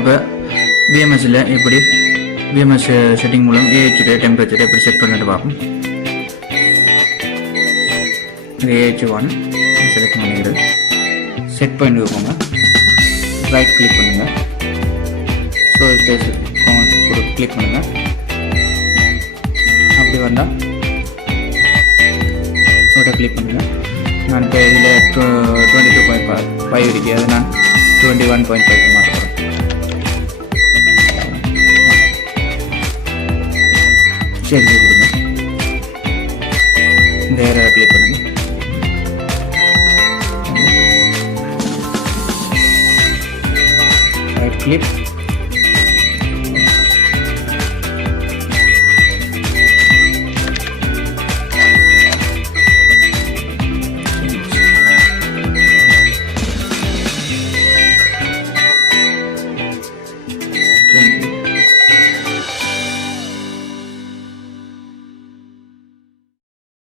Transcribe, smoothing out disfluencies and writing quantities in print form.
இப்போ பிஎம்எஸ்ஸில் எப்படி BMS setting மூலம் ஏஹெச்சுடைய டெம்பரேச்சரை எப்படி செட் பண்ணிட்டு பார்ப்போம். ஏஹெச்1 செலக்ட் பண்ணிக்கிறது, செட் பாயிண்ட் வைப்போங்க, ரைட் கிளிக் பண்ணுங்கள், ஸோ கிளிக் பண்ணுங்கள். அப்படி வந்தால் ஓட்ட கிளிக் பண்ணுங்கள். நான் இப்போ இதில் 22.5 இருக்குது, அது நான் 21.5 மாற்றப்படுறேன். சரி கொடுங்க, இந்த ஏரியா கிளிக் பண்ணுங்கள். Right click,